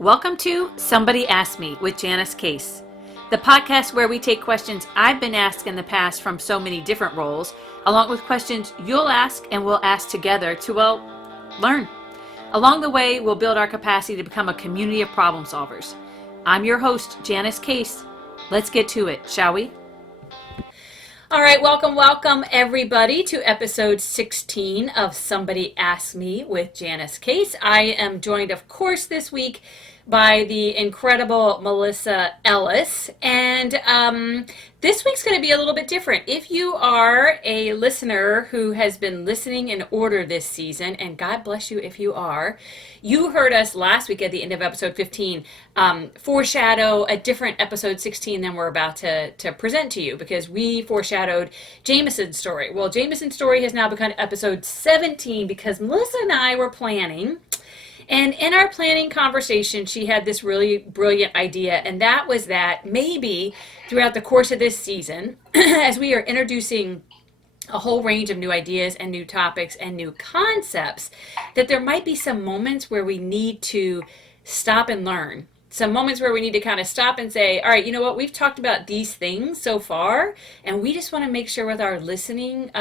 Welcome to Somebody Asked Me with Janice Case, the podcast where we take questions I've been asked in the past from so many different roles, along with questions you'll ask and we'll ask together to, learn. Along the way, we'll build our capacity to become a community of problem solvers. I'm your host, Janice Case. Let's get to it, shall we? All right, welcome everybody to episode 16 of Somebody Asked Me with Janice Case. I am joined, of course, this week by the incredible Melissa Ellis, and this week's going to be a little bit different. If you are a listener who has been listening in order this season, and God bless you if you are, you heard us last week at the end of episode 15 foreshadow a different episode 16 than we're about to present to you, because we foreshadowed Jameson's story. Well, Jameson's story has now become episode 17 because Melissa and I were planning. And in our planning conversation, she had this really brilliant idea, and that was that maybe throughout the course of this season, as we are introducing a whole range of new ideas and new topics and new concepts, that there might be some moments where we need to stop and learn. Some moments where we need to kind of stop and say, all right, you know what, we've talked about these things so far, and we just want to make sure with our listening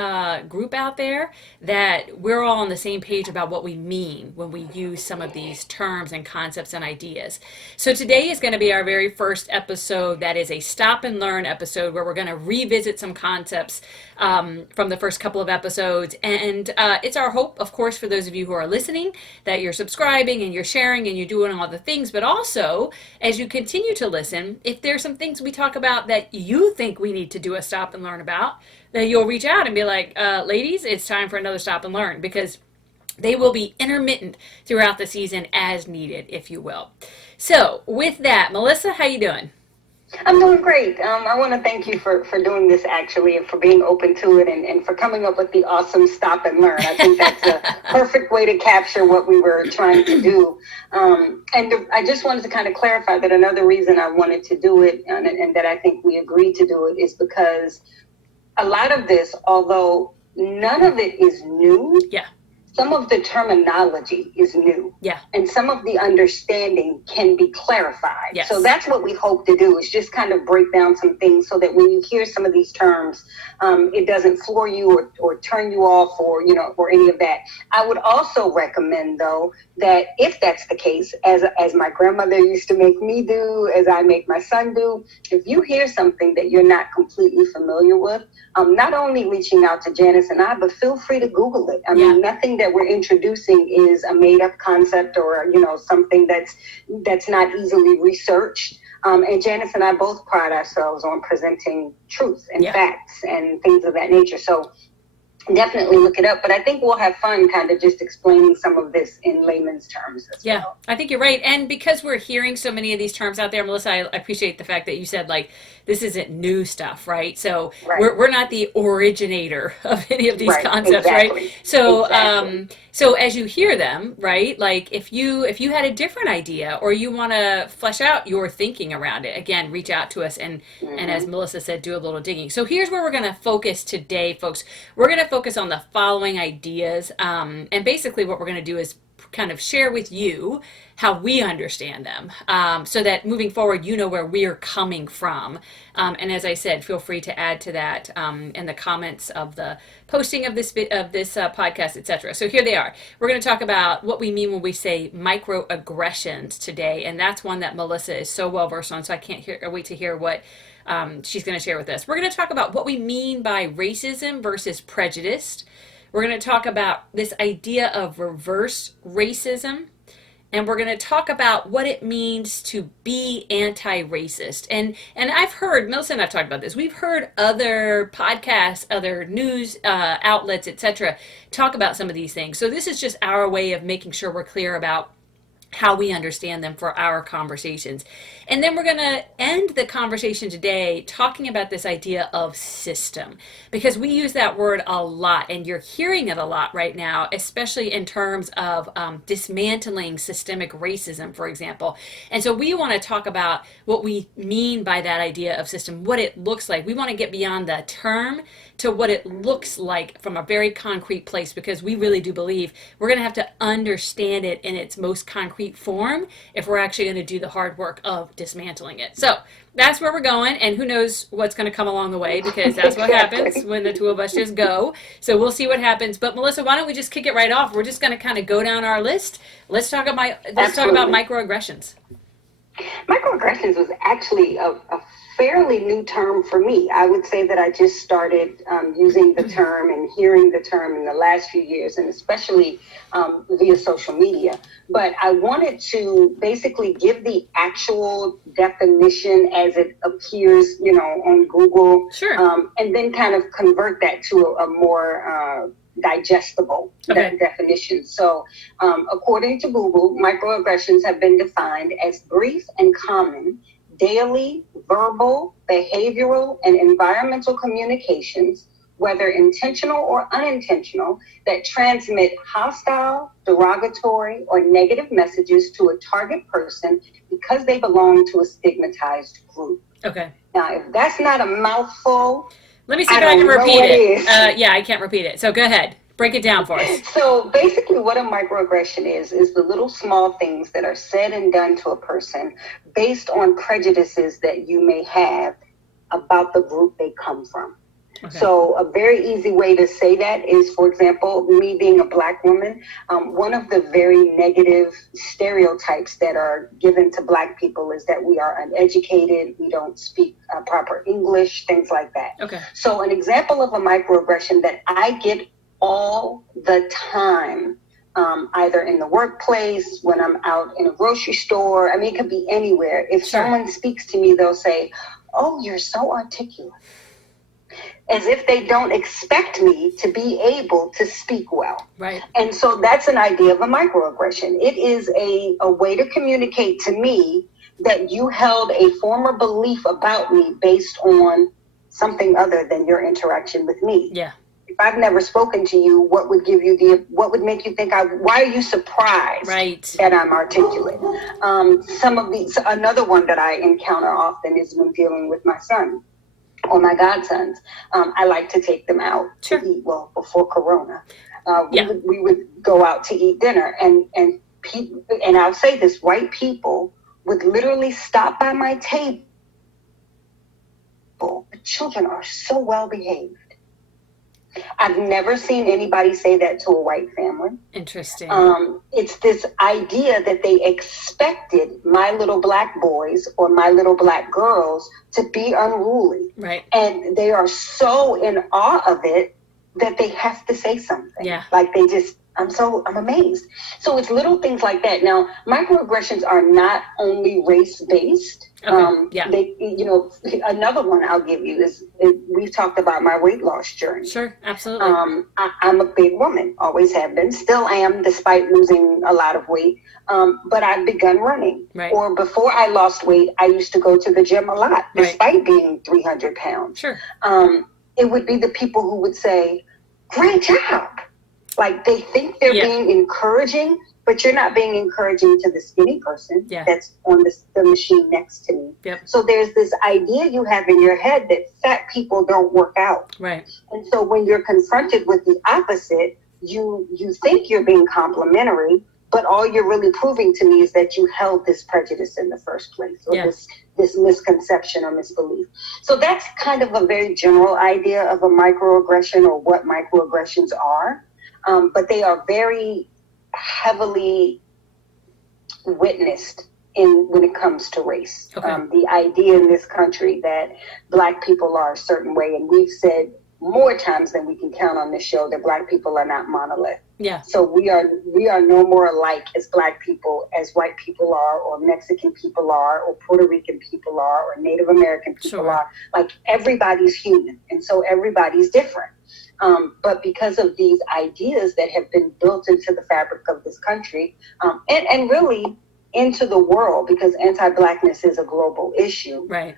group out there that we're all on the same page about what we mean when we use some of these terms and concepts and ideas. So today is going to be our very first episode that is a stop and learn episode where we're going to revisit some concepts from the first couple of episodes. And it's our hope, of course, for those of you who are listening, that you're subscribing and you're sharing and you're doing all the things, but also as you continue to listen, if there's some things we talk about that you think we need to do a stop and learn about, then you'll reach out and be like, ladies, it's time for another stop and learn, because they will be intermittent throughout the season as needed, if you will. So with that, Melissa, how you doing? I'm doing great. I want to thank you for doing this, actually, and for being open to it, and for coming up with the awesome stop and learn. I think that's a perfect way to capture what we were trying to do. And I just wanted to kind of clarify that another reason I wanted to do it, and that I think we agreed to do it, is because a lot of this, although none of it is new, some of the terminology is new. And some of the understanding can be clarified. So that's what we hope to do, is just kind of break down some things so that when you hear some of these terms, it doesn't floor you or turn you off or any of that. I would also recommend, though, that if that's the case, as my grandmother used to make me do, as I make my son do, if you hear something that you're not completely familiar with, not only reaching out to Janice and I, but feel free to Google it. I mean, nothing that we're introducing is a made-up concept or something that's not easily researched. And Janice and I both pride ourselves on presenting truth and facts and things of that nature. So definitely look it up. But I think we'll have fun kind of just explaining some of this in layman's terms as well. I think you're right. And because we're hearing so many of these terms out there, Melissa, I appreciate the fact that you said, like, this isn't new stuff, right? So we're not the originator of any of these concepts, right? So so as you hear them, right, like if you had a different idea or you want to flesh out your thinking around it, again, reach out to us and as Melissa said, do a little digging. So here's where we're going to focus today, folks. We're going to focus on the following ideas, and basically what we're going to do is kind of share with you how we understand them, so that moving forward, you know where we're coming from. And as I said, feel free to add to that in the comments of the posting of this podcast, etc. So here they are. We're going to talk about what we mean when we say microaggressions today, and that's one that Melissa is so well versed on. So I can't wait to hear what she's going to share with us. We're going to talk about what we mean by racism versus prejudice. We're going to talk about this idea of reverse racism, and we're going to talk about what it means to be anti-racist. And I've heard, Melissa and I've talked about this, we've heard other podcasts, other news outlets, etc., talk about some of these things. So this is just our way of making sure we're clear about how we understand them for our conversations. And then we're going to end the conversation today talking about this idea of system, because we use that word a lot, and you're hearing it a lot right now, especially in terms of dismantling systemic racism, for example. And so we want to talk about what we mean by that idea of system, what it looks like. We want to get beyond the term to what it looks like from a very concrete place, because we really do believe we're going to have to understand it in its most concrete concrete form if we're actually going to do the hard work of dismantling it. So that's where we're going, and who knows what's going to come along the way, because that's what happens when the two of us just go. So we'll see what happens. But Melissa, why don't we just kick it right off? We're just going to kind of go down our list. Let's talk about microaggressions. Microaggressions was actually a fairly new term for me. I would say that I just started using the term and hearing the term in the last few years, and especially via social media. But I wanted to basically give the actual definition as it appears, on Google, sure. And then kind of convert that to a more digestible definition. So according to Google, microaggressions have been defined as brief and common daily, verbal, behavioral, and environmental communications, whether intentional or unintentional, that transmit hostile, derogatory, or negative messages to a target person because they belong to a stigmatized group. Okay. Now, if that's not a mouthful, let me see if I can repeat it. Yeah, I can't repeat it. So go ahead. Break it down for us. So basically what a microaggression is the little small things that are said and done to a person based on prejudices that you may have about the group they come from. Okay. So a very easy way to say that is, for example, me being a Black woman, one of the very negative stereotypes that are given to Black people is that we are uneducated, we don't speak proper English, things like that. Okay. So an example of a microaggression that I get all the time, either in the workplace, when I'm out in a grocery store, I mean, it could be anywhere. If someone speaks to me, they'll say, "Oh, you're so articulate," as if they don't expect me to be able to speak well. Right. And so that's an idea of a microaggression. It is a way to communicate to me that you held a former belief about me based on something other than your interaction with me. Yeah. If I've never spoken to you, what would make you think why are you surprised that I'm articulate? Another one that I encounter often is when dealing with my son or my godsons. I like to take them out to eat. Well, before Corona, we would go out to eat dinner, and I'll say this: white people would literally stop by my table. The children are so well behaved. I've never seen anybody say that to a white family. Interesting. It's this idea that they expected my little Black boys or my little Black girls to be unruly. Right. And they are so in awe of it that they have to say something. Yeah. Like I'm amazed. So it's little things like that. Now, microaggressions are not only race-based. Okay. Another one I'll give you is we've talked about my weight loss journey. Sure, absolutely. I'm a big woman, always have been, still am, despite losing a lot of weight. But I've begun running. Right. Or before I lost weight, I used to go to the gym a lot, despite being 300 pounds. Sure. It would be the people who would say, "Great job." Like they think they're being encouraging, but you're not being encouraging to the skinny person that's on the machine next to me. Yep. So there's this idea you have in your head that fat people don't work out. Right. And so when you're confronted with the opposite, you think you're being complimentary, but all you're really proving to me is that you held this prejudice in the first place, or this misconception or misbelief. So that's kind of a very general idea of a microaggression or what microaggressions are. But they are very heavily witnessed when it comes to race. Okay. The idea in this country that Black people are a certain way, and we've said more times than we can count on this show that Black people are not monolith. Yeah. So we are no more alike as Black people as white people are, or Mexican people are, or Puerto Rican people are, or Native American people are. Like everybody's human, and so everybody's different. But because of these ideas that have been built into the fabric of this country, and really into the world, because anti-Blackness is a global issue. Right.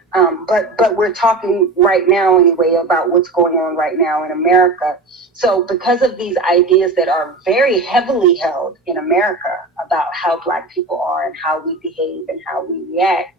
But we're talking right now anyway about what's going on right now in America. So because of these ideas that are very heavily held in America about how Black people are and how we behave and how we react,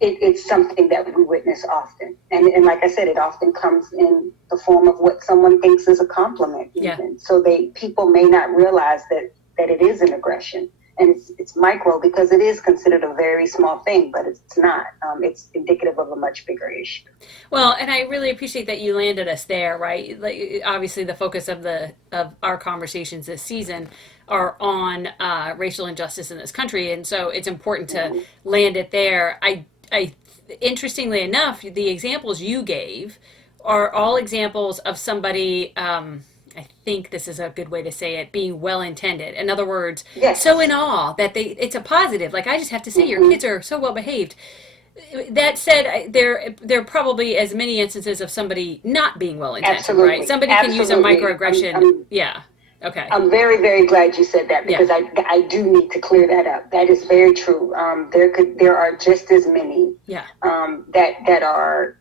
it's something that we witness often. And like I said, it often comes in the form of what someone thinks is a compliment even. So people may not realize that it is an aggression. and it's micro because it is considered a very small thing, but it's not. It's indicative of a much bigger issue. Well, and I really appreciate that you landed us there, right? Like, obviously, the focus of our conversations this season are on racial injustice in this country, and so it's important to land it there. Interestingly enough, the examples you gave are all examples of somebody. I think this is a good way to say it, being well intended. In other words, Yes. so in awe that it's a positive. Like, I just have to say, your kids are so well behaved. That said, there are probably as many instances of somebody not being well intentioned, Absolutely. right? Somebody can use a Absolutely. microaggression. Yeah. Okay. I'm very, very glad you said that because I do need to clear that up. That is very true. There are just as many that are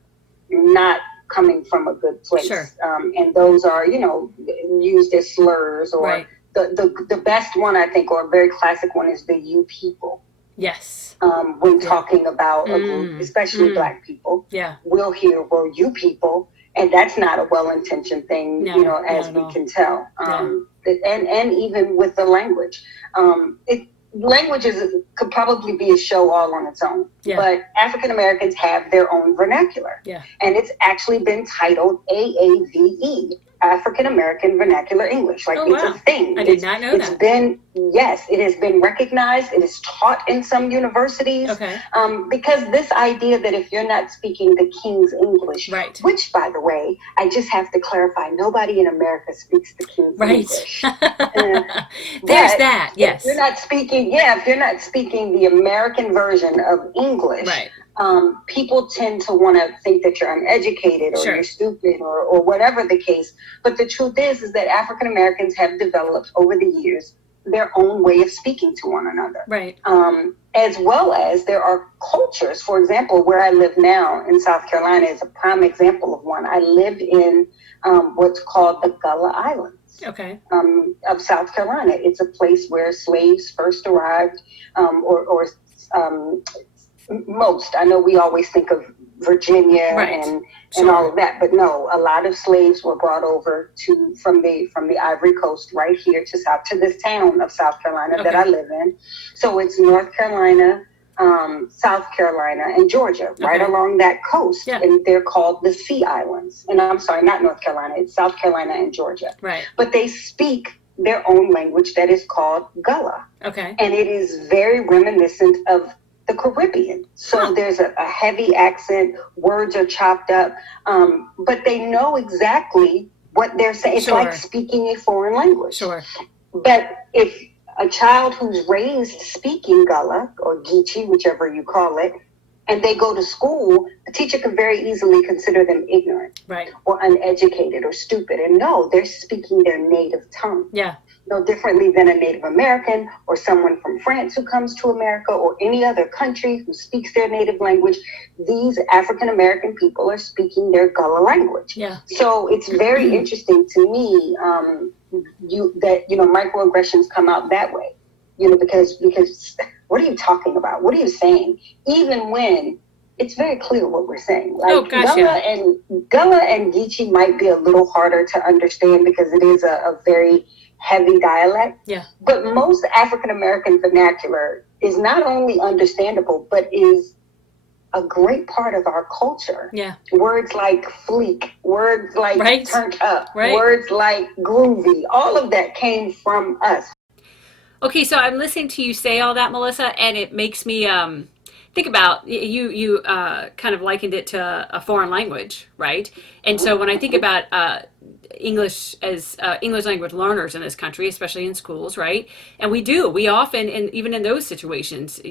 not coming from a good place. Sure. And those are, used as slurs or Right. the best one, I think, or a very classic one is the you people. Yes. When talking about a group, especially Black people, we'll hear, well, you people, and that's not a well-intentioned thing, as we can tell. And even with the language. Languages could probably be a show all on its own, but African Americans have their own vernacular, and it's actually been titled AAVE, African American Vernacular English. Like, it's a thing. I did not know that. It has been recognized. It is taught in some universities. Okay. Because this idea that if you're not speaking the King's English, right. which, by the way, I just have to clarify, nobody in America speaks the King's English. There's that. Yes. If you're not speaking the American version of English, right. People tend to want to think that you're uneducated or you're stupid or whatever the case. But the truth is that African Americans have developed over the years their own way of speaking to one another. Right. As well as there are cultures. For example, where I live now in South Carolina is a prime example of one. I live in what's called the Gullah Islands. Okay. Of South Carolina. It's a place where slaves first arrived, most. I know we always think of Virginia and all of that, but no, a lot of slaves were brought over from the Ivory Coast right here to this town of South Carolina that I live in. So it's North Carolina, South Carolina, and Georgia, right along that coast, and they're called the Sea Islands. And I'm sorry, not North Carolina, it's South Carolina and Georgia. Right. But they speak their own language that is called Gullah. Okay. And it is very reminiscent of the Caribbean. So there's a heavy accent, words are chopped up, but they know exactly what they're saying. It's like speaking a foreign language. Sure. But if a child who's raised speaking Gullah or Geechee, whichever you call it, and they go to school, the teacher can very easily consider them ignorant or uneducated or stupid. And no, they're speaking their native tongue. Yeah. No differently than a Native American or someone from France who comes to America or any other country who speaks their native language. These African American people are speaking their Gullah language. Yeah. So it's very interesting to me that microaggressions come out that way. Because what are you talking about? What are you saying? Even when it's very clear what we're saying. Like Gullah and Geechee might be a little harder to understand because it is a very heavy dialect. Yeah. But most African American vernacular is not only understandable, but is a great part of our culture. Yeah. Words like fleek, words like turned up, words like groovy, all of that came from us. Okay, so I'm listening to you say all that, Melissa, and it makes me think about, you kind of likened it to a foreign language, right? And so when I think about English as English language learners in this country, especially in schools, right? And we often, and even in those situations,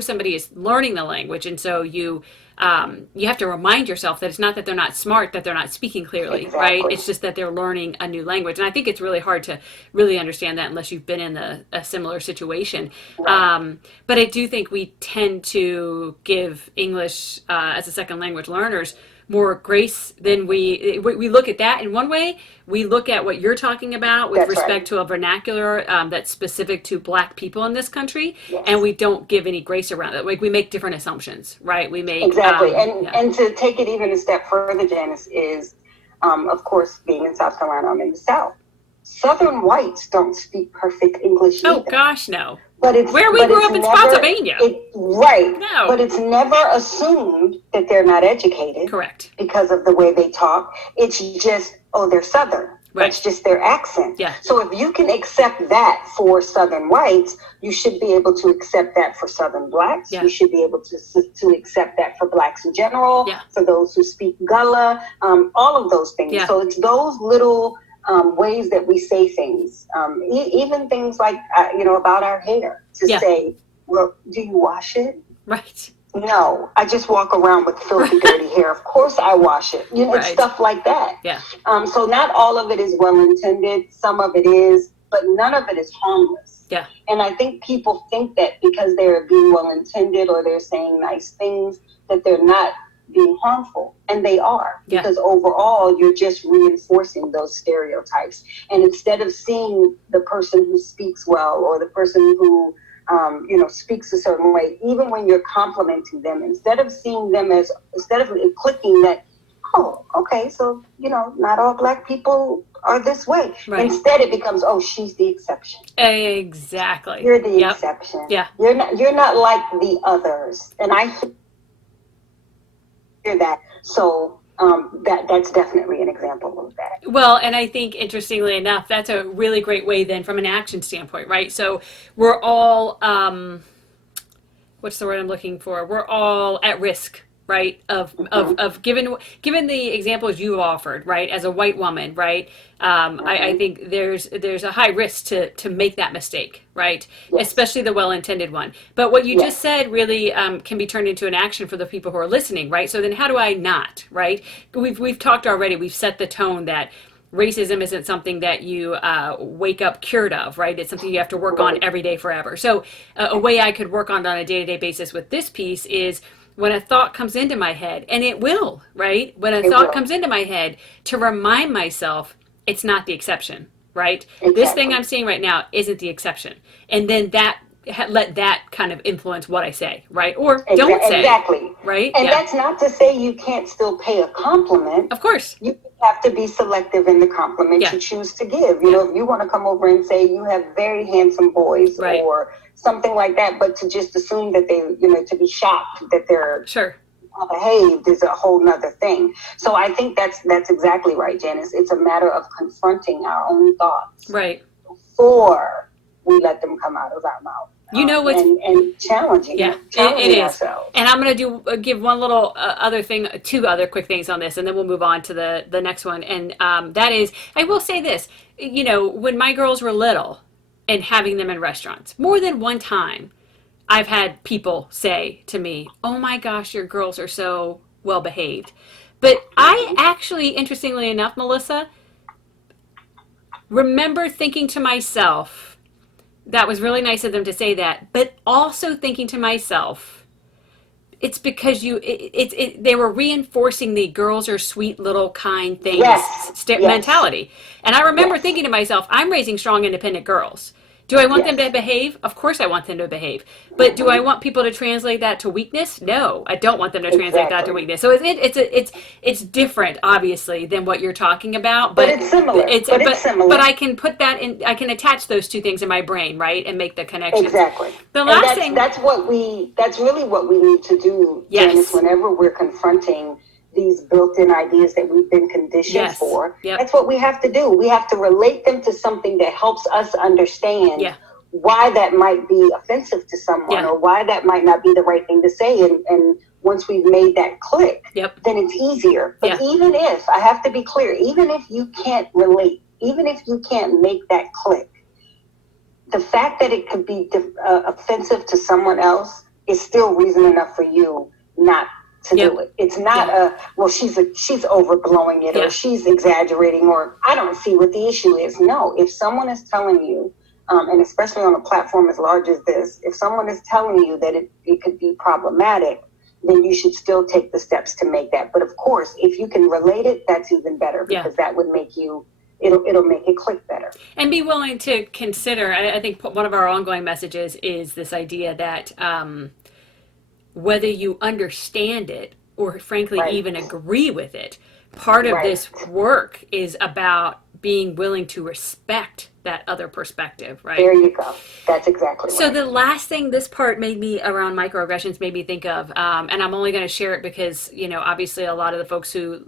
somebody is learning the language, and so you have to remind yourself that it's not that they're not smart, that they're not speaking clearly, right? It's just that they're learning a new language. And I think it's really hard to really understand that unless you've been in a similar situation. Right. But I do think we tend to give English as a second language learners more grace than we look at that in one way. We look at what you're talking about with respect to a vernacular that's specific to Black people in this country, and we don't give any grace around it. Like, we make different assumptions, right? We make and to take it even a step further, Janice, is of course, being in South Carolina, I'm in the South. Southern whites don't speak perfect English either. Oh gosh, no. But it's where we grew up in Spotsylvania. Right. No. But it's never assumed that they're not educated. Correct. Because of the way they talk. It's just, oh, they're Southern. Right. That's just their accent. Yeah. So if you can accept that for Southern whites, you should be able to accept that for Southern blacks. Yeah. You should be able to accept that for blacks in general, for those who speak Gullah, all of those things. Yeah. So it's those little ways that we say things, even things like, about our hair, to say, well, do you wash it? Right. No, I just walk around with filthy, dirty hair. Of course I wash it. It's stuff like that. Yeah. So not all of it is well-intended. Some of it is, but none of it is harmless. Yeah. And I think people think that because they're being well-intended or they're saying nice things, that they're not being harmful. And they are. Yeah. Because overall, you're just reinforcing those stereotypes. And instead of seeing the person who speaks well or the person who speaks a certain way, even when you're complimenting them, instead of clicking that, oh, okay, so, not all black people are this way. Right. Instead it becomes, oh, she's the exception. Exactly. You're the exception. Yeah. You're not like the others. And I hear that. So that's definitely an example of that. Well, and I think, interestingly enough, that's a really great way then from an action standpoint, right? So we're all, what's the word I'm looking for? We're all at risk, right? Of given the examples you offered, right? As a white woman, right? I think there's a high risk to make that mistake, right? Yes. Especially the well-intended one. But what you just said really can be turned into an action for the people who are listening, right? So then how do I not, right? We've talked already, we've set the tone that racism isn't something that you wake up cured of, right? It's something you have to work on every day forever. So a way I could work on a day-to-day basis with this piece is when a thought comes into my head, and it will, right? When a thought comes into my head, to remind myself it's not the exception, right? Exactly. This thing I'm seeing right now isn't the exception. And then let that kind of influence what I say, right? Or don't say. Exactly. Right? And that's not to say you can't still pay a compliment. Of course. You have to be selective in the compliment you choose to give. You know, if you want to come over and say you have very handsome boys or something like that, but to just assume that they, to be shocked that they're behaved is a whole nother thing. So I think that's exactly right, Janice. It's a matter of confronting our own thoughts before we let them come out of our mouth. You know what's and challenging it is. Ourselves. And I'm going to give one little two other quick things on this, and then we'll move on to the next one. And that is, I will say this, when my girls were little and having them in restaurants, more than one time, I've had people say to me, oh my gosh, your girls are so well behaved. But I actually, interestingly enough, Melissa, remember thinking to myself, that was really nice of them to say that, but also thinking to myself, it's because they were reinforcing the girls are sweet little kind things mentality. And I remember thinking to myself, I'm raising strong, independent girls. Do I want them to behave? Of course I want them to behave. But do I want people to translate that to weakness? No, I don't want them to translate that to weakness. So it's different, obviously, than what you're talking about. But it's similar. But I can put that in. I can attach those two things in my brain, right, and make the connection. Exactly. The last thing. That's really what we need to do, Janice, whenever we're confronting these built-in ideas that we've been conditioned for. Yep. That's what we have to do. We have to relate them to something that helps us understand why that might be offensive to someone or why that might not be the right thing to say. And once we've made that click, then it's easier. But even if, I have to be clear, even if you can't relate, even if you can't make that click, the fact that it could be offensive to someone else is still reason enough for you not to do it. It's not she's overblowing it or she's exaggerating or I don't see what the issue is. No, if someone is telling you, and especially on a platform as large as this, if someone is telling you that it could be problematic, then you should still take the steps to make that. But of course, if you can relate it, that's even better because that would make you, it'll make it click better. And be willing to consider, I think one of our ongoing messages is this idea that whether you understand it or frankly even agree with it, part of this work is about being willing to respect that other perspective, right? There you go. That's exactly right. So the last thing this part made me around microaggressions made me think of, and I'm only going to share it because, obviously a lot of the folks who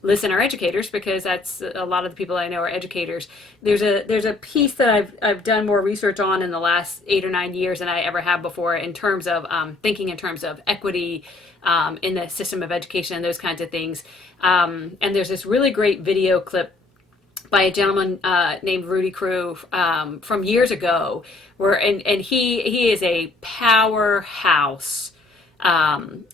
listen are educators, because that's a lot of the people I know are educators. There's a piece that I've done more research on in the last 8 or 9 years than I ever have before, in terms of thinking in terms of equity in the system of education and those kinds of things. And there's this really great video clip by a gentleman named Rudy Crew from years ago, and he is a powerhouse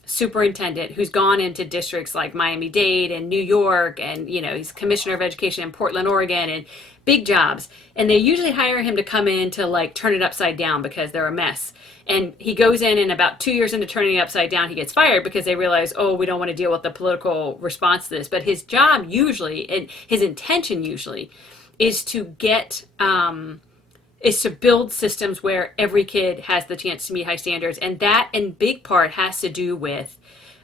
superintendent who's gone into districts like Miami-Dade and New York, and he's commissioner of education in Portland, Oregon, and big jobs. And they usually hire him to come in to like turn it upside down because they're a mess. And he goes in, and about 2 years into turning it upside down, he gets fired because they realize, oh, we don't want to deal with the political response to this. But his job usually, and his intention usually, is to get is to build systems where every kid has the chance to meet high standards. And that in big part has to do with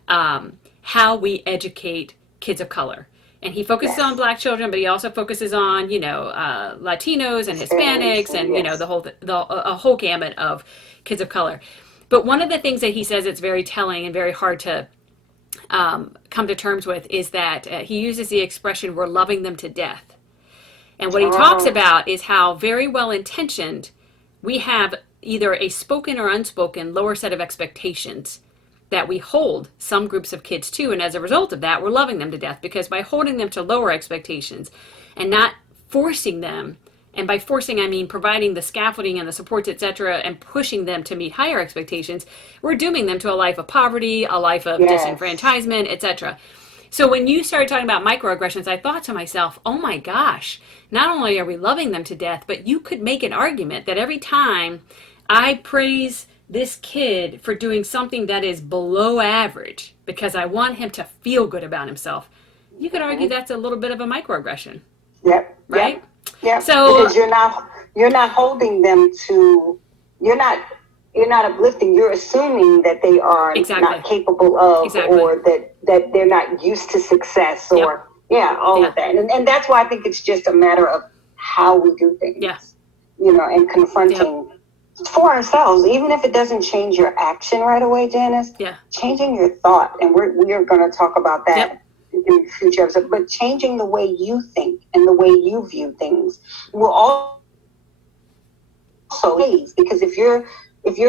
how we educate kids of color. And he focuses on Black children, but he also focuses on, Latinos and Hispanics and, a whole gamut of kids of color. But one of the things that he says that's very telling and very hard to come to terms with is that he uses the expression, we're loving them to death. And what he talks about is how very well-intentioned we have either a spoken or unspoken lower set of expectations that we hold some groups of kids to. And as a result of that, we're loving them to death, because by holding them to lower expectations and not forcing them, and by forcing I mean providing the scaffolding and the supports, etc., and pushing them to meet higher expectations, we're dooming them to a life of poverty, a life of disenfranchisement, etc. So when you started talking about microaggressions, I thought to myself, oh my gosh, not only are we loving them to death, but you could make an argument that every time I praise this kid for doing something that is below average because I want him to feel good about himself, you could argue that's a little bit of a microaggression. Yep. Right? Yep. So because you're not holding them to, you're not uplifting, you're assuming that they are not capable of, or that they're not used to success, or all of that. And that's why I think it's just a matter of how we do things. And confronting for ourselves, even if it doesn't change your action right away, Janice, changing your thought. And we are going to talk about that in future episodes, but changing the way you think and the way you view things will also aid, because if you're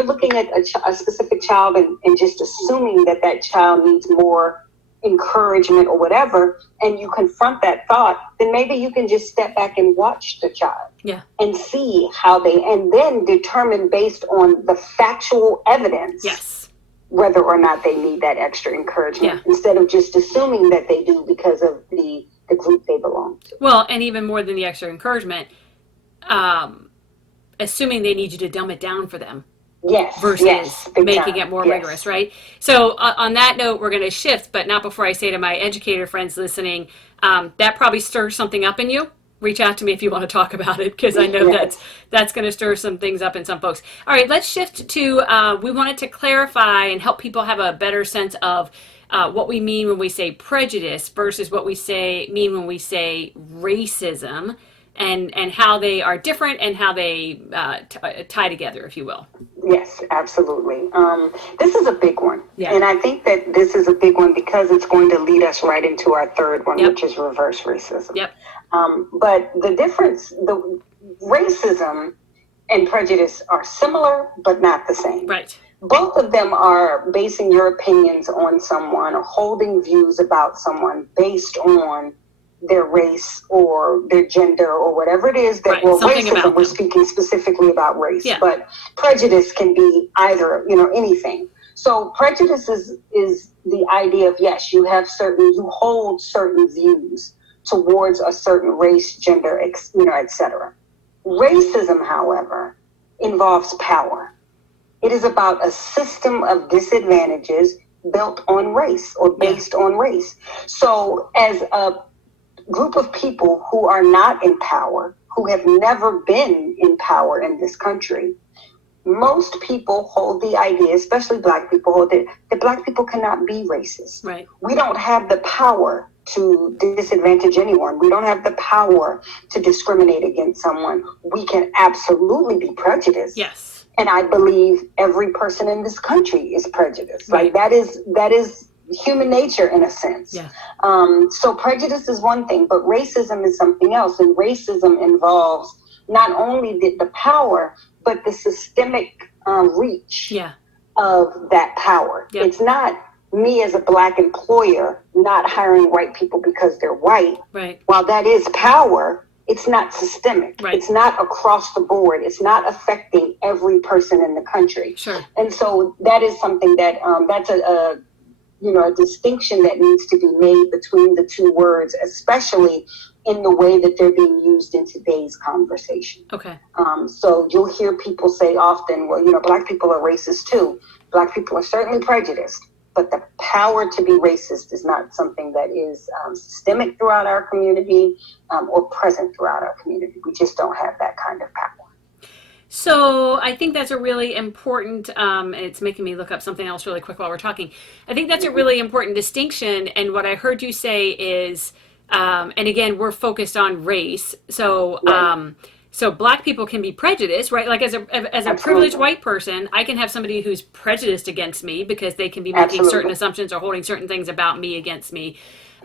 looking at a specific child and just assuming that child needs more encouragement or whatever, and you confront that thought, then maybe you can just step back and watch the child and see how and then determine based on the factual evidence whether or not they need that extra encouragement, instead of just assuming that they do because of the group they belong to. Well, and even more than the extra encouragement, assuming they need you to dumb it down for them. Versus making it more rigorous, right? So on that note, we're going to shift, but not before I say to my educator friends listening, that probably stirs something up in you. Reach out to me if you want to talk about it, because I know that's going to stir some things up in some folks. All right, let's shift to, we wanted to clarify and help people have a better sense of what we mean when we say prejudice versus what we mean when we say racism, and how they are different and how they tie together, if you will. Yes, absolutely. This is a big one. And I think that this is a big one because it's going to lead us right into our third one, which is reverse racism. But the difference, the racism and prejudice are similar, but not the same. Right. Both of them are basing your opinions on someone or holding views about someone based on their race or their gender or whatever it is that racism, we're speaking specifically about race, but prejudice can be either, anything. So prejudice is the idea of, you hold certain views towards a certain race, gender, etc. Racism, however, involves power. It is about a system of disadvantages built on race or based on race. So as a group of people who are not in power, who have never been in power in this country, most people hold the idea, especially Black people, hold it, that Black people cannot be racist. Right. We don't have the power to disadvantage anyone. We don't have the power to discriminate against someone. We can absolutely be prejudiced. Yes. And I believe every person in this country is prejudiced. Right. Like that is human nature in a sense. Yeah. So prejudice is one thing, but racism is something else. And racism involves not only the power, but the systemic reach of that power. Yep. It's not me as a Black employer not hiring white people because they're white. Right. While that is power, it's not systemic. Right. It's not across the board. It's not affecting every person in the country. Sure. And so that is something that that's a distinction that needs to be made between the two words, especially in the way that they're being used in today's conversation. Okay. So you'll hear people say often, well, Black people are racist too. Black people are certainly prejudiced, but the power to be racist is not something that is systemic throughout our community or present throughout our community. We just don't have that kind of power. So I think that's a really important, it's making me look up something else really quick while we're talking. I think that's a really important distinction. And what I heard you say is, and again, we're focused on race. So, Right. So Black people can be prejudiced, right? Like as a privileged white person, I can have somebody who's prejudiced against me because they can be making certain assumptions or holding certain things about me against me.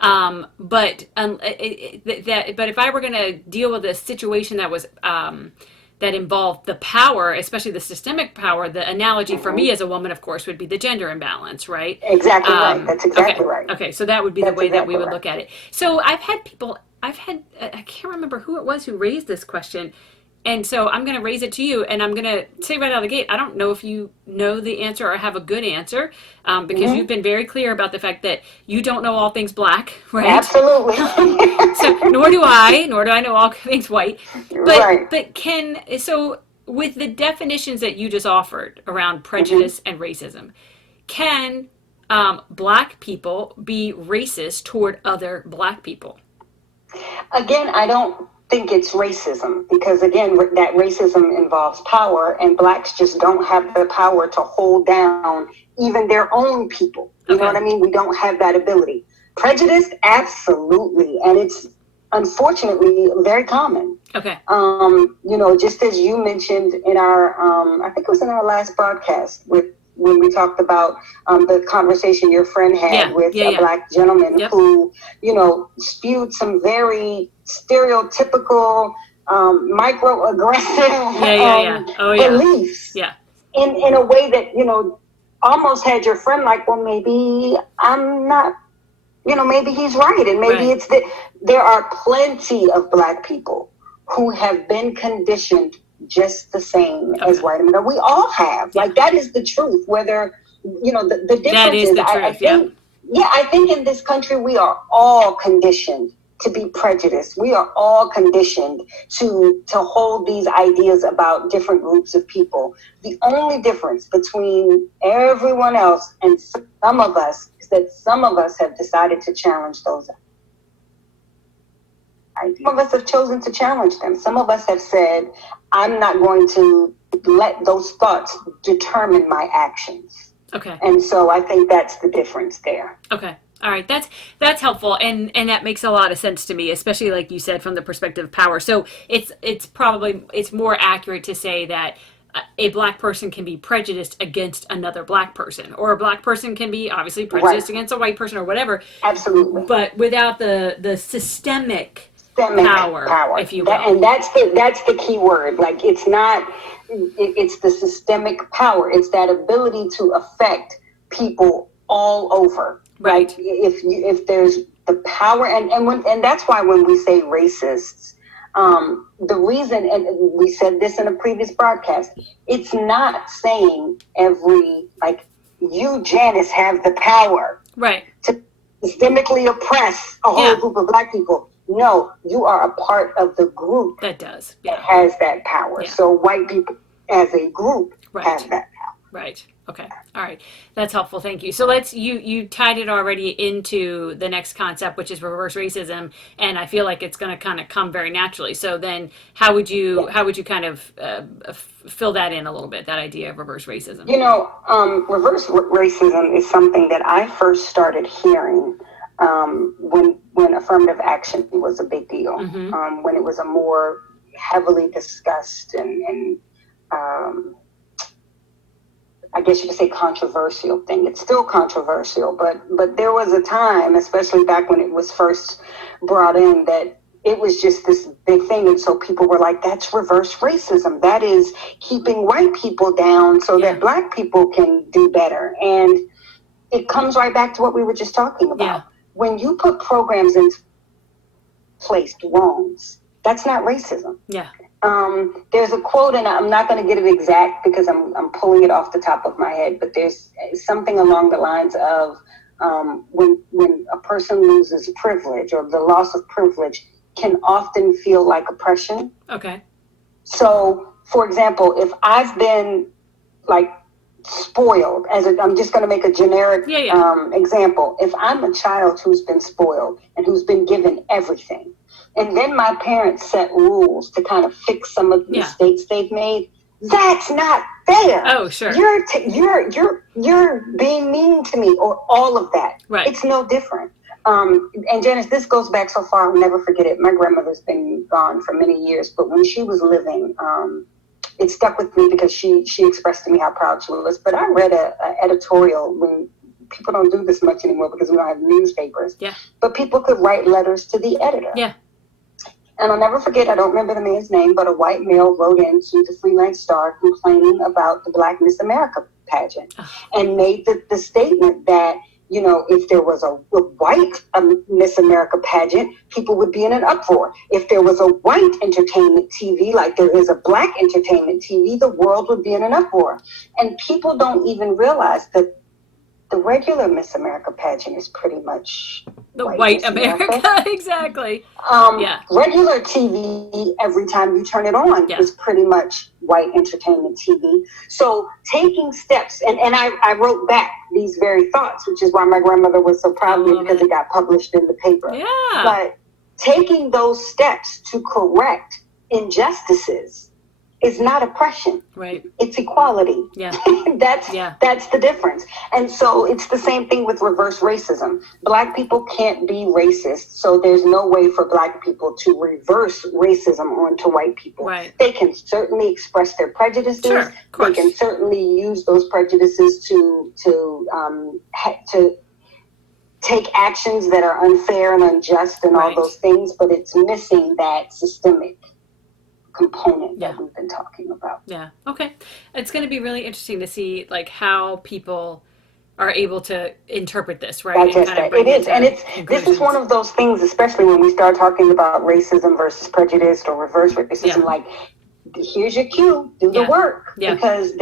But if I were going to deal with a situation that was that involved the power, especially the systemic power, the analogy for me as a woman, of course, would be the gender imbalance, right? Exactly right. That's exactly right. Okay, so that would be the way that we would look at it. So I can't remember who it was who raised this question. And so I'm going to raise it to you, and I'm going to say right out of the gate, I don't know if you know the answer or have a good answer, because you've been very clear about the fact that you don't know all things Black, right? Absolutely. So nor do I know all things white. But Right. so with the definitions that you just offered around prejudice and racism, can Black people be racist toward other Black people? Again, I don't think it's racism because, again, that racism involves power, and Blacks just don't have the power to hold down even their own people. You know what I mean? We don't have that ability. Prejudice, absolutely. And it's unfortunately very common. Okay. Just as you mentioned in our, I think it was in our last broadcast when we talked about the conversation your friend had with a Black gentleman who, spewed some very stereotypical, microaggressive beliefs in a way that, almost had your friend like, well, maybe I'm not, maybe he's right. And maybe it's that there are plenty of Black people who have been conditioned just the same as white men. We all have. Like, that is the truth. Whether, the difference that is the truth, I think in this country we are all conditioned to be prejudiced. We are all conditioned to hold these ideas about different groups of people. The only difference between everyone else and some of us is that some of us have decided to challenge those ideas. Some of us have chosen to challenge them. Some of us have said, I'm not going to let those thoughts determine my actions. Okay. And so I think that's the difference there. Okay. All right. That's helpful. And that makes a lot of sense to me, especially like you said, from the perspective of power. So it's more accurate to say that a Black person can be prejudiced against another Black person, or a Black person can be obviously prejudiced against a white person or whatever. Absolutely. But without the systemic power, if you will. And that's the key word. Like, it's not, it's the systemic power. It's that ability to affect people all over. Right. Like, if there's the power, and that's why when we say racists, the reason, and we said this in a previous broadcast, it's not saying you, Janice, have the power to systemically oppress a whole group of Black people. No, you are a part of the group that has that power. Yeah. So white people as a group have that power. Right. Okay. All right. That's helpful. Thank you. So you tied it already into the next concept, which is reverse racism. And I feel like it's going to kind of come very naturally. So then how would you kind of fill that in a little bit, that idea of reverse racism? Reverse racism is something that I first started hearing when affirmative action was a big deal, when it was a more heavily discussed and I guess you could say controversial thing. It's still controversial, but there was a time, especially back when it was first brought in, that it was just this big thing. And so people were like, that's reverse racism. That is keeping white people down so that black people can do better. And it comes right back to what we were just talking about. Yeah. When you put programs in place, wrongs, that's not racism. Yeah. There's a quote, and I'm not going to get it exact because I'm pulling it off the top of my head, but there's something along the lines of when a person loses privilege, or the loss of privilege can often feel like oppression. Okay. So, for example, if I've been like spoiled, I'm just going to make a generic example. If I'm a child who's been spoiled and who's been given everything, and then my parents set rules to kind of fix some of the mistakes they've made, that's not fair. Oh, sure. You're being mean to me, or all of that. Right. It's no different. And Janice, this goes back so far, I'll never forget it. My grandmother's been gone for many years, but when she was living, it stuck with me because she expressed to me how proud she was. But I read a editorial when people don't do this much anymore because we don't have newspapers. Yeah. But people could write letters to the editor. Yeah. And I'll never forget, I don't remember the man's name, but a white male wrote into the Freelance Star complaining about the Black Miss America pageant and made the statement that, you know, if there was a white Miss America pageant, people would be in an uproar. If there was a white entertainment TV, like there is a Black entertainment TV, the world would be in an uproar. And people don't even realize that the regular Miss America pageant is pretty much the white America. Exactly. Regular TV, every time you turn it on, is pretty much white entertainment TV. So taking steps, and I wrote back these very thoughts, which is why my grandmother was so proud of me, because it got published in the paper. Yeah. But taking those steps to correct injustices is not oppression. Right. It's equality. Yeah. That's the difference. And so it's the same thing with reverse racism. Black people can't be racist, so there's no way for Black people to reverse racism onto white people. Right. They can certainly express their prejudices. Sure, of course. They can certainly use those prejudices to take actions that are unfair and unjust and all those things, but it's missing that systemic component that we've been talking about. Yeah. Okay. It's going to be really interesting to see like how people are able to interpret this, right? It is. And this is one of those things, especially when we start talking about racism versus prejudice or reverse racism, like here's your cue, do the work. Because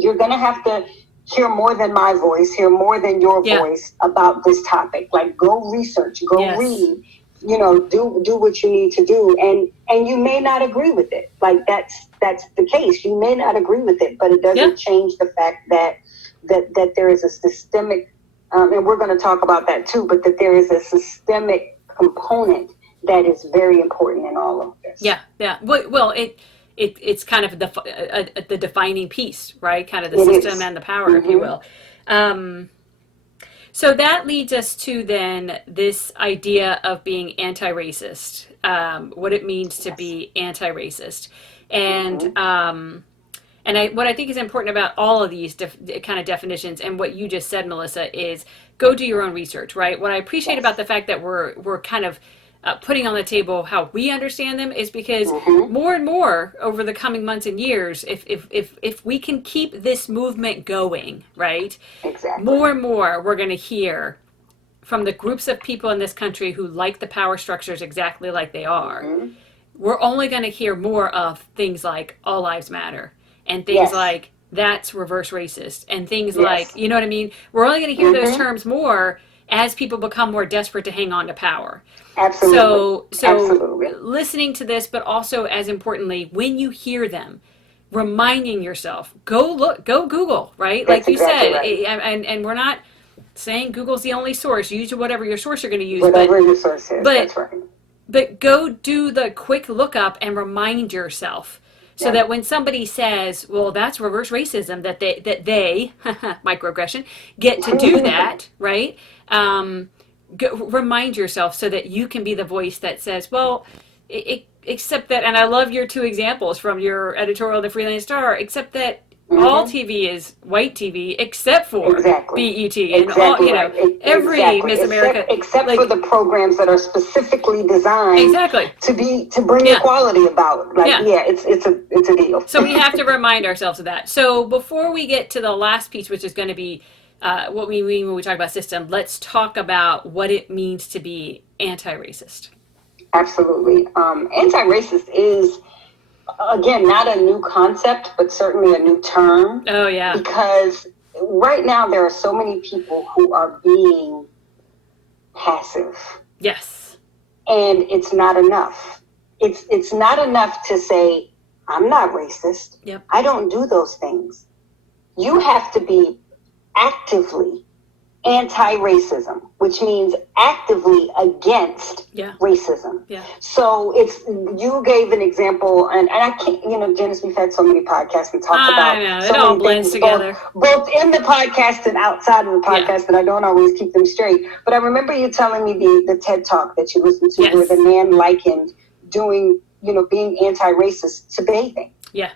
you're going to have to hear more than my voice, hear more than your voice about this topic. Like go research, go read, you know, do what you need to do, and you may not agree with it. Like that's the case. You may not agree with it, but it doesn't change the fact that there is a systemic, and we're going to talk about that too. But that there is a systemic component that is very important in all of this. Yeah, yeah. Well, it's kind of the defining piece, right? Kind of the system and the power, if you will. So that leads us to then this idea of being anti-racist, what it means to be anti-racist. And what I think is important about all of these kind of definitions and what you just said, Melissa, is go do your own research, right? What I appreciate about the fact that we're kind of putting on the table how we understand them is because more and more over the coming months and years, if we can keep this movement going, right? Exactly. More and more we're going to hear from the groups of people in this country who like the power structures exactly like they are. We're only going to hear more of things like all lives matter and things like that's reverse racist and things like, you know what I mean? We're only going to hear those terms more as people become more desperate to hang on to power. Absolutely. So listening to this, but also as importantly, when you hear them, reminding yourself, go Google, right? That's like you said, right. And we're not saying Google's the only source. Use whatever your source you're going to use. Whatever your source is, that's right. But go do the quick lookup and remind yourself. So that when somebody says, well, that's reverse racism, that they microaggression, get to do that, right? remind yourself so that you can be the voice that says, well, except that, and I love your two examples from your editorial in the Freelance Star, except that all TV is white TV except for BET and all, you know, every Miss America, except like, for the programs that are specifically designed to bring equality about. Like, it's a deal. So we have to remind ourselves of that. So before we get to the last piece, which is going to be what we mean when we talk about system, let's talk about what it means to be anti-racist. Absolutely. Anti-racist is, again, not a new concept, but certainly a new term. Oh, yeah. Because right now there are so many people who are being passive. Yes. And it's not enough. It's not enough to say, I'm not racist. Yep. I don't do those things. You have to be actively anti-racism, which means actively against racism. Yeah. So you gave an example, and I can't, Janice, we've had so many podcasts and talked about so it all blends together. Both in the podcast and outside of the podcast, that I don't always keep them straight. But I remember you telling me the TED Talk that you listened to where the man likened being anti-racist to bathing. Yeah.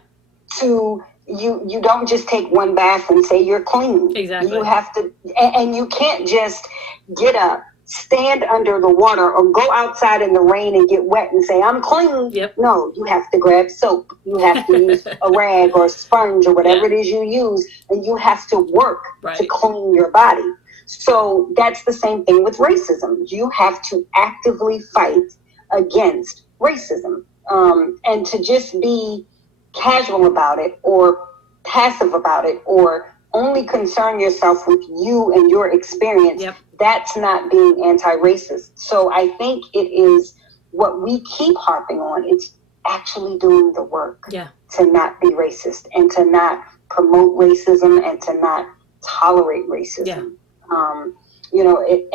You don't just take one bath and say you're clean. Exactly. You have to, and you can't just get up, stand under the water, or go outside in the rain and get wet and say, I'm clean. Yep. No, you have to grab soap. You have to use a rag or a sponge or whatever it is you use, and you have to work to clean your body. So that's the same thing with racism. You have to actively fight against racism. And to just be casual about it or passive about it or only concern yourself with you and your experience, that's not being anti-racist. So I think it is what we keep harping on. It's actually doing the work to not be racist and to not promote racism and to not tolerate racism.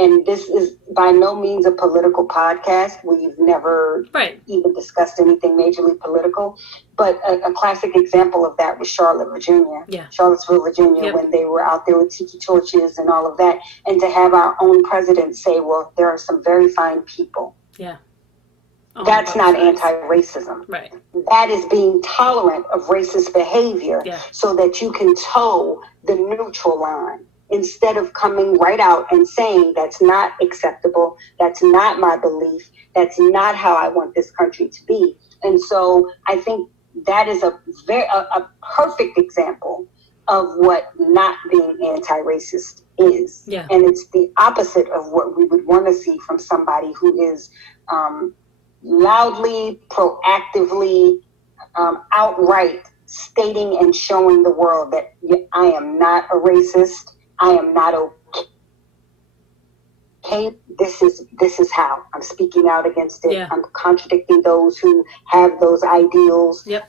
And this is by no means a political podcast. We've never even discussed anything majorly political. But a classic example of that was Charlottesville, Virginia, when they were out there with tiki torches and all of that. And to have our own president say, well, there are some very fine people. Yeah. That's not anti-racism. Right. That is being tolerant of racist behavior so that you can toe the neutral line. Instead of coming right out and saying that's not acceptable, that's not my belief, that's not how I want this country to be. And so I think that is a perfect example of what not being anti-racist is. Yeah. And it's the opposite of what we would want to see from somebody who is loudly, proactively, outright stating and showing the world that I am not a racist. I am not okay. This is how I'm speaking out against it. I'm contradicting those who have those ideals, and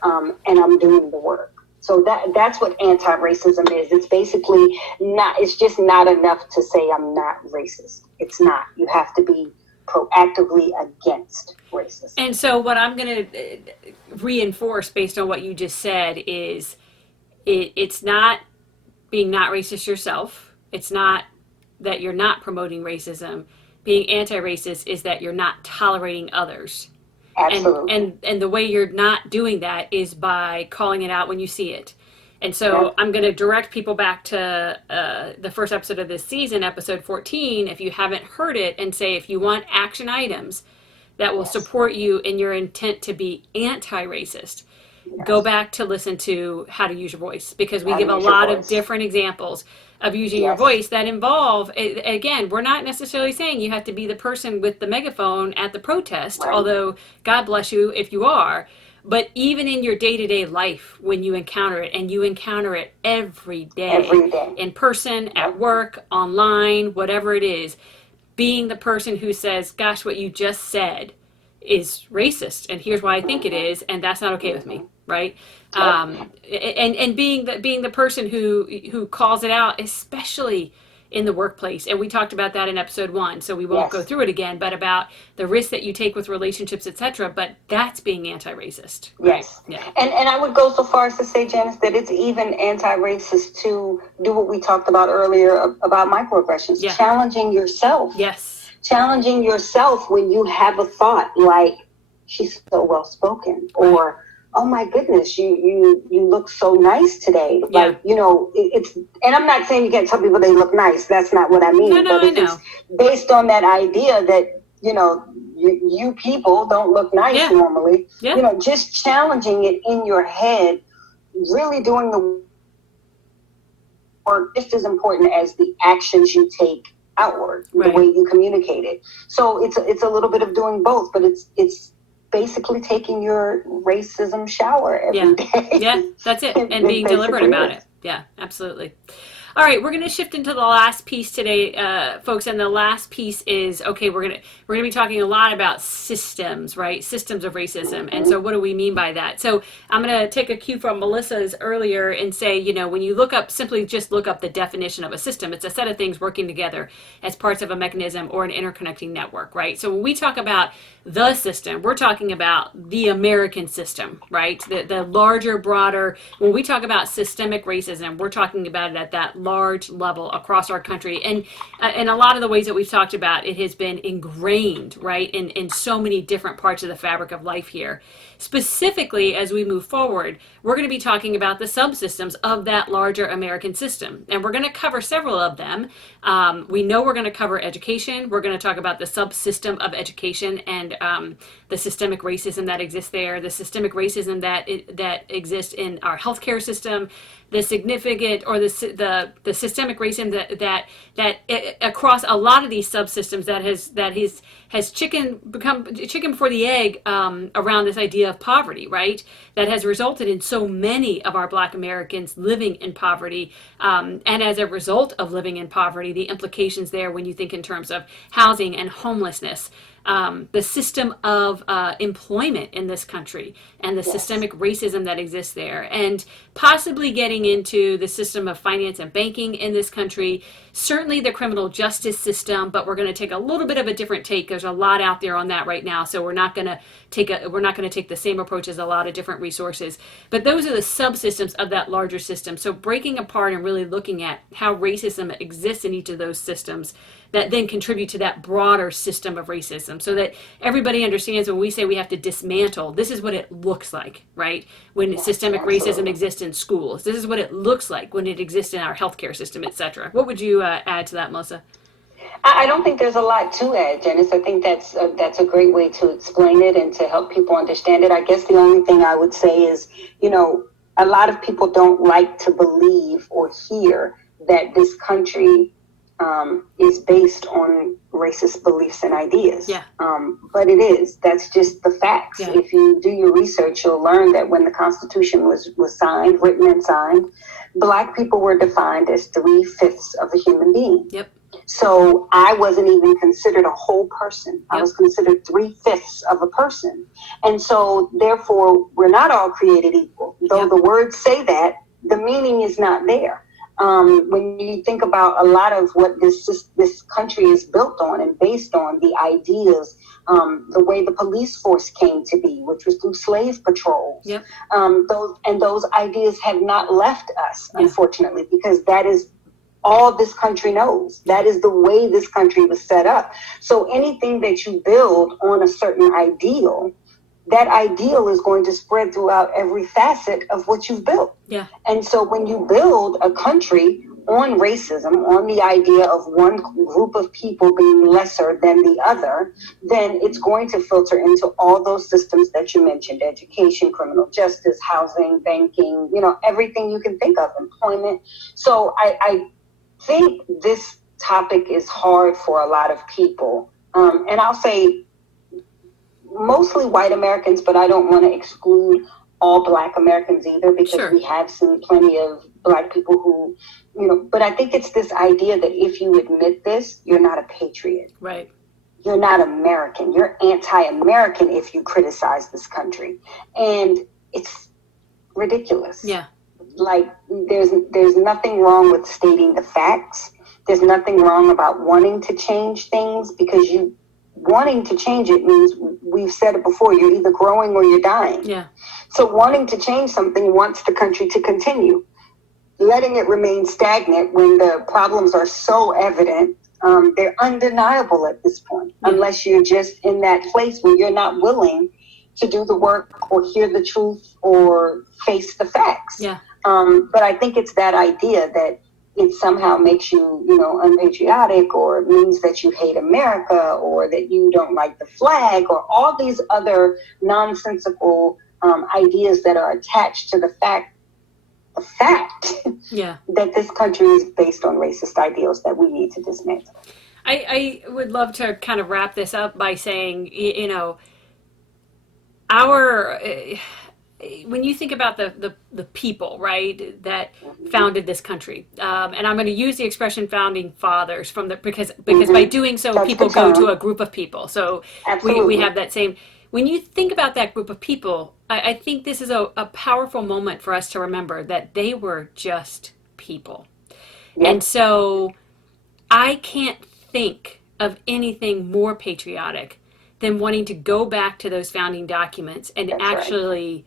I'm doing the work. So that's what anti-racism is. It's basically not. It's just not enough to say I'm not racist. It's not. You have to be proactively against racism. And so what I'm going to reinforce based on what you just said is it's not being not racist yourself. It's not that you're not promoting racism. Being anti-racist is that you're not tolerating others. Absolutely. And the way you're not doing that is by calling it out when you see it. And so I'm going to direct people back to the first episode of this season, episode 14, if you haven't heard it, and say if you want action items that will support you in your intent to be anti-racist, go back to listen to How to Use Your Voice, because we give a lot of different examples of using your voice that involve, again, we're not necessarily saying you have to be the person with the megaphone at the protest, although God bless you if you are, but even in your day-to-day life when you encounter it, and you encounter it every day. In person, at work, online, whatever it is, being the person who says, gosh, what you just said is racist, and here's why I think it is, and that's not okay with me, right? And being the person who calls it out, especially in the workplace. And we talked about that in episode 1, so we won't go through it again, but about the risks that you take with relationships, etc. But that's being anti-racist. Right? Yes. Yeah. And I would go so far as to say, Janice, that it's even anti-racist to do what we talked about earlier about microaggressions, challenging yourself. Yes. challenging yourself when you have a thought like, she's so well spoken, or oh my goodness, you look so nice today. Yeah. Like, it's, and I'm not saying you can't tell people they look nice. That's not what I mean. No, but if it's based on that idea that, you people don't look nice normally, just challenging it in your head, really doing the work just as important as the actions you take outward, the way you communicate it. So it's a little bit of doing both, but it's basically taking your racism shower every day. Yeah, that's it. And being deliberate about it. Yeah, absolutely. All right, we're going to shift into the last piece today, folks. And the last piece is, okay, we're going to be talking a lot about systems, right? Systems of racism. And so what do we mean by that? So I'm going to take a cue from Melissa's earlier and say, when you simply just look up the definition of a system, it's a set of things working together as parts of a mechanism or an interconnecting network, right? So when we talk about the system, we're talking about the American system, right? The larger, broader, when we talk about systemic racism, we're talking about it at that large level across our country. And a lot of the ways that we've talked about, it has been ingrained, right, in so many different parts of the fabric of life here. Specifically, as we move forward, we're going to be talking about the subsystems of that larger American system. And we're going to cover several of them. We know we're going to cover education. We're going to talk about the subsystem of education and the systemic racism that exists there, the systemic racism that exists in our healthcare system, the significant or the systemic racism that across a lot of these subsystems has become chicken before the egg around this idea of poverty, right? That has resulted in so many of our Black Americans living in poverty, and as a result of living in poverty, the implications there when you think in terms of housing and homelessness. The system of employment in this country and the systemic racism that exists there, and possibly getting into the system of finance and banking in this country, certainly the criminal justice system, but we're going to take a little bit of a different take. There's a lot out there on that right now, so we're not going to take the same approach as a lot of different resources. But those are the subsystems of that larger system. So breaking apart and really looking at how racism exists in each of those systems that then contribute to that broader system of racism, so that everybody understands when we say we have to dismantle, this is what it looks like, right? When systemic racism exists in schools, this is what it looks like when it exists in our healthcare system, etc. What would you add to that, Melissa? I don't think there's a lot to add, Janice. I think that's a great way to explain it and to help people understand it. I guess the only thing I would say is, a lot of people don't like to believe or hear that this country is based on racist beliefs and ideas. Yeah. But it is. That's just the facts. Yeah. If you do your research, you'll learn that when the Constitution was signed, written and signed, Black people were defined as 3/5 of a human being. Yep. So I wasn't even considered a whole person. Yep. I was considered 3/5 of a person. And so therefore, we're not all created equal. Though the words say that, the meaning is not there. When you think about a lot of what this country is built on and based on, the ideas, the way the police force came to be, which was through slave patrols. Yep. Those ideas have not left us, unfortunately, because that is all this country knows. That is the way this country was set up. So anything that you build on a certain ideal, that ideal is going to spread throughout every facet of what you've built. Yeah. And so when you build a country on racism, on the idea of one group of people being lesser than the other, then it's going to filter into all those systems that you mentioned: education, criminal justice, housing, banking, everything you can think of, employment. So I think this topic is hard for a lot of people. And I'll say mostly white Americans, but I don't want to exclude all Black Americans either, because we have seen plenty of Black people who, but I think it's this idea that if you admit this, you're not a patriot. Right. You're not American. You're anti-American if you criticize this country. And it's ridiculous. Yeah. Like there's nothing wrong with stating the facts. There's nothing wrong about wanting to change things, because wanting to change it means, we've said it before, you're either growing or you're dying. Yeah. So wanting to change something wants the country to continue. Letting it remain stagnant when the problems are so evident they're undeniable at this point, unless you're just in that place where you're not willing to do the work or hear the truth or face the facts. Yeah. But I think it's that idea that it somehow makes you, unpatriotic, or it means that you hate America, or that you don't like the flag, or all these other nonsensical ideas that are attached to the fact that this country is based on racist ideals that we need to dismantle. I would love to kind of wrap this up by saying, when you think about the people, right, that founded this country, and I'm going to use the expression founding fathers because by doing so, That's people go to a group of people. So we have that same. When you think about that group of people, I think this is a powerful moment for us to remember that they were just people. Yep. And so I can't think of anything more patriotic than wanting to go back to those founding documents and actually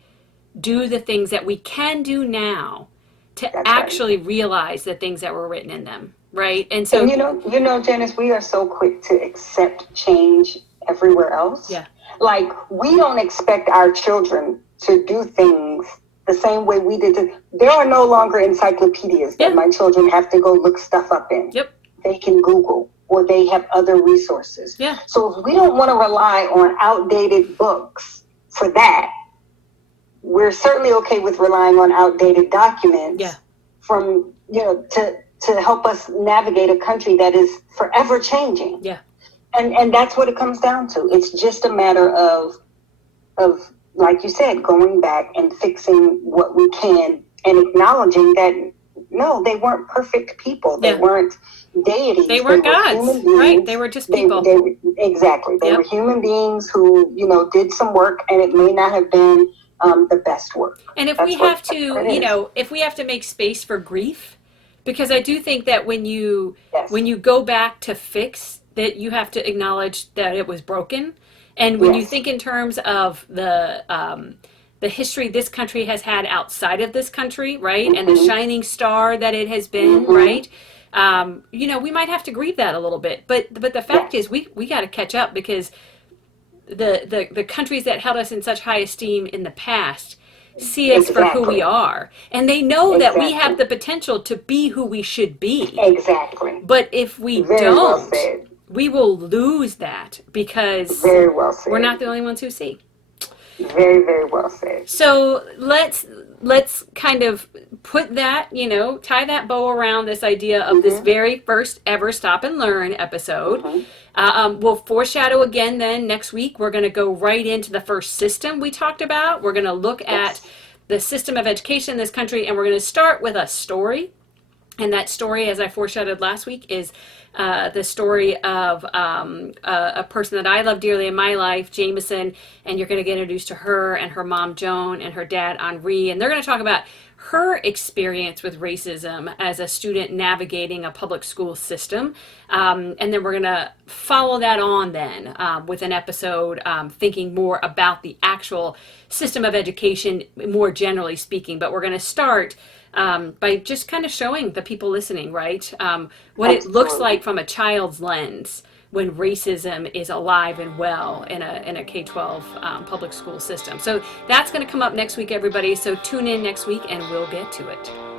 do the things that we can do now to actually realize the things that were written in them, right? And so, Janice, we are so quick to accept change everywhere else. Yeah. Like, we don't expect our children to do things the same way we did. There are no longer encyclopedias that my children have to go look stuff up in. Yep. They can Google, or they have other resources. Yeah. So if we don't want to rely on outdated books for that, we're certainly okay with relying on outdated documents from, to help us navigate a country that is forever changing. Yeah. And that's what it comes down to. It's just a matter of, like you said, going back and fixing what we can and acknowledging that, no, they weren't perfect people. They weren't deities. They weren't gods, right? They were just people. Exactly. They were human beings who, did some work, and it may not have been the best work. And if we have to make space for grief, because I do think that when you go back to fix, that you have to acknowledge that it was broken. And when you think in terms of the history this country has had outside of this country, right? And the shining star that it has been, right? We might have to grieve that a little bit. But the fact is we got to catch up, because the countries that held us in such high esteem in the past see us for who we are. And they know that we have the potential to be who we should be. Exactly. But if we don't, we will lose that, because we're not the only ones who see. Very, very well said. So let's kind of put that, tie that bow around this idea of this very first ever Stop and Learn episode. We'll foreshadow again then next week. We're going to go right into the first system we talked about. We're going to look at the system of education in this country, and we're going to start with a story. And that story, as I foreshadowed last week, is the story of a person that I love dearly in my life, Jameson, and you're going to get introduced to her and her mom, Joan, and her dad, Henri, and they're going to talk about her experience with racism as a student navigating a public school system. And then we're going to follow that on then with an episode thinking more about the actual system of education, more generally speaking. But we're going to start by just kind of showing the people listening, right, what it looks like from a child's lens when racism is alive and well in a K-12 public school system. So that's going to come up next week, everybody. So tune in next week and we'll get to it.